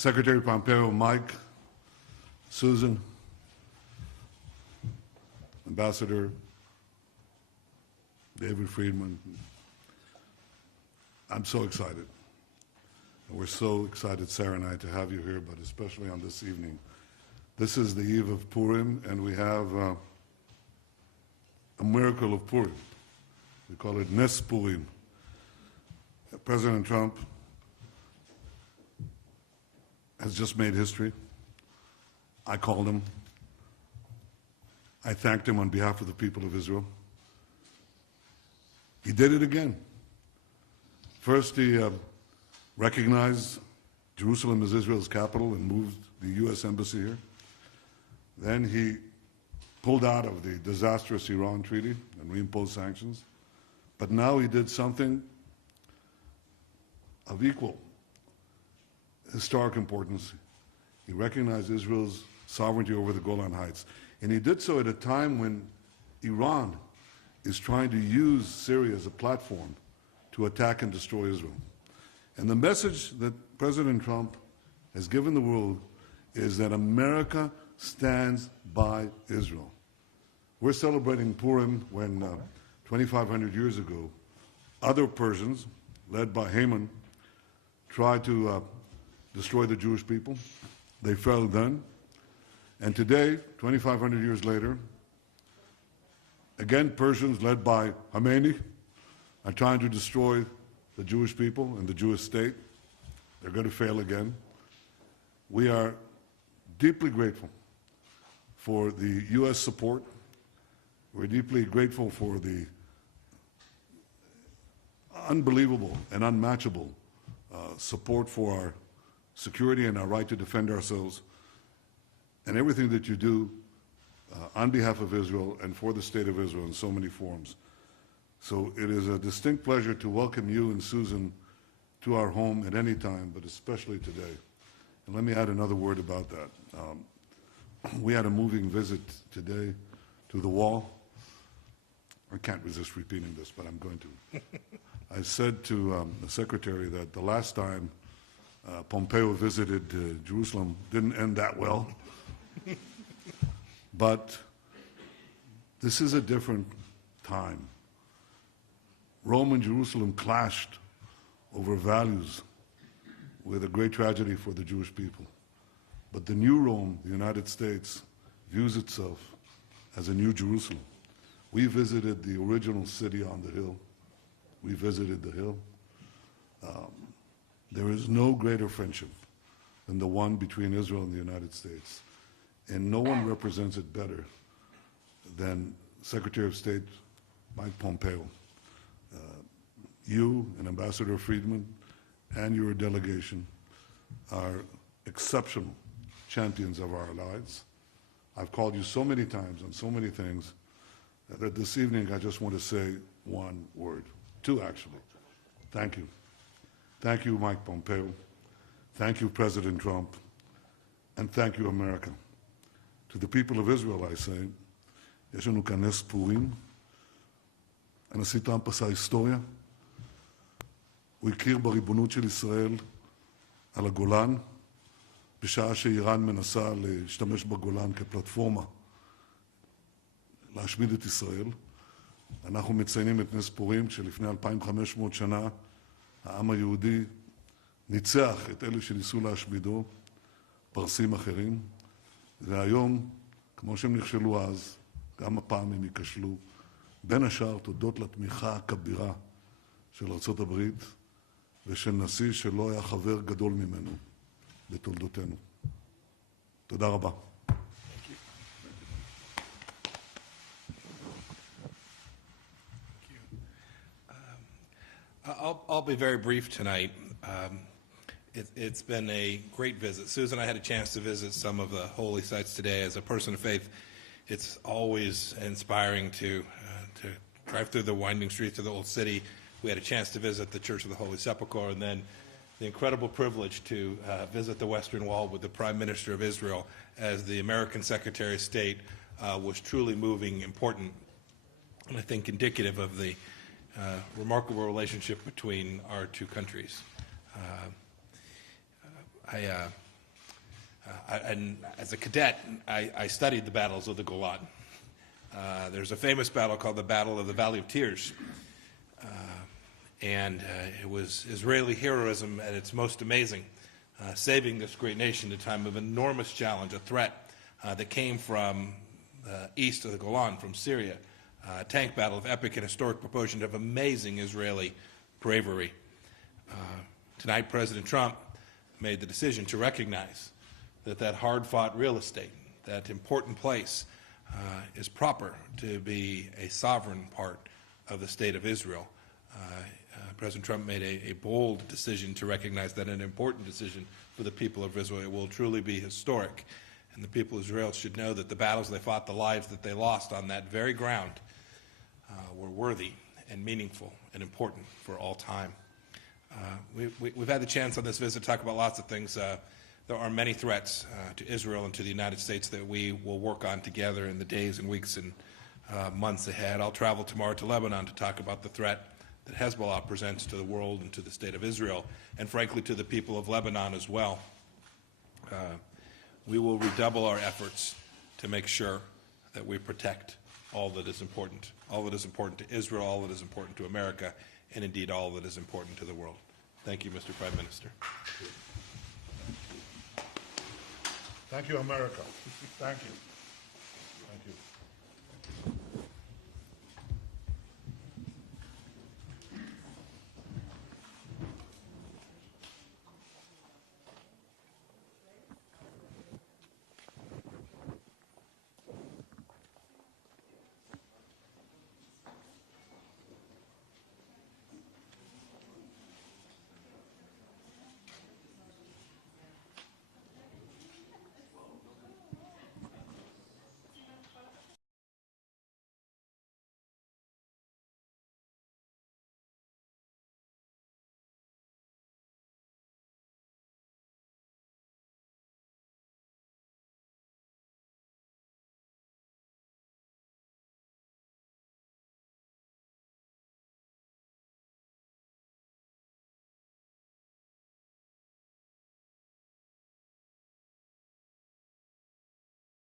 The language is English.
Secretary Pompeo, Mike, Susan, Ambassador David Friedman, I'm so excited. And we're so excited, Sarah and I, to have you here, but especially on this evening. This is the eve of Purim, and we have a miracle of Purim. We call it Nes Purim. President Trump has just made history. I called him. I thanked him on behalf of the people of Israel. He did it again. First, he recognized Jerusalem as Israel's capital and moved the U.S. embassy here. Then he pulled out of the disastrous Iran treaty and reimposed sanctions. But now he did something of equal historic importance. He recognized Israel's sovereignty over the Golan Heights. And he did so at a time when Iran is trying to use Syria as a platform to attack and destroy Israel. And the message that President Trump has given the world is that America stands by Israel. We're celebrating Purim when 2,500 years ago, other Persians, led by Haman, tried to destroy the Jewish people. They failed then. And today, 2,500 years later, again, Persians, led by Khomeini, are trying to destroy the Jewish people and the Jewish state. They're going to fail again. We are deeply grateful for the U.S. support. We're deeply grateful for the unbelievable and unmatchable support for our security and our right to defend ourselves, and everything that you do on behalf of Israel and for the State of Israel in so many forms. So it is a distinct pleasure to welcome you and Susan to our home at any time, but especially today. And let me add another word about that. We had a moving visit today to the wall. I can't resist repeating this, but I'm going to. I said to the Secretary that the last time Pompeo visited Jerusalem didn't end that well. But this is a different time. Rome and Jerusalem clashed over values with a great tragedy for the Jewish people. But the new Rome, the United States, views itself as a new Jerusalem. We visited the original city on the hill. We visited the hill. There is no greater friendship than the one between Israel and the United States. And no one represents it better than Secretary of State Mike Pompeo. You and Ambassador Friedman and your delegation are exceptional champions of our allies. I've called you so many times on so many things that this evening I just want to say one word. Two, actually. Thank you. Thank you, Mike Pompeo. Thank you, President Trump. And thank you, America. To the people of Israel, I say, יש לנו כאן נס פורים. הנשיא טראמפ עשה היסטוריה. הוא הכיר בריבונות של ישראל על הגולן, בשעה שאיראן מנסה להשתמש בגולן כפלטפורמה להשמיד את ישראל. אנחנו מציינים את נס פורים, כשלפני 2,500 שנה העם היהודי ניצח את אלה שניסו להשמידו, פרסים אחרים. והיום, כמו שהם נכשלו אז, גם הפעם הם ייכשלו, בין השאר תודות לתמיכה הכבירה של ארצות הברית ושל נשיא שלא היה חבר גדול ממנו בתולדותינו. תודה רבה. I'll be very brief tonight. It's been a great visit. Susan and I had a chance to visit some of the holy sites today. As a person of faith, it's always inspiring to drive through the winding streets of the Old City. We had a chance to visit the Church of the Holy Sepulchre, and then the incredible privilege to visit the Western Wall with the Prime Minister of Israel as the American Secretary of State was truly moving, important, and I think indicative of the remarkable relationship between our two countries. And as a cadet, I studied the battles of the Golan. There's a famous battle called the Battle of the Valley of Tears. And it was Israeli heroism at its most amazing, saving this great nation at a time of enormous challenge, a threat that came from east of the Golan, from Syria, a tank battle of epic and historic proportion of amazing Israeli bravery. Tonight, President Trump made the decision to recognize that hard-fought real estate, that important place, is proper to be a sovereign part of the state of Israel. President Trump made a bold decision to recognize that an important decision for the people of Israel. It will truly be historic. And the people of Israel should know that the battles they fought, the lives that they lost on that very ground were worthy and meaningful and important for all time. We've had the chance on this visit to talk about lots of things. There are many threats to Israel and to the United States that we will work on together in the days and weeks and months ahead. I'll travel tomorrow to Lebanon to talk about the threat that Hezbollah presents to the world and to the state of Israel, and frankly to the people of Lebanon as well. We will redouble our efforts to make sure that we protect all that is important to Israel, all that is important to America, and indeed all that is important to the world. Thank you, Mr. Prime Minister. Thank you, America. Thank you.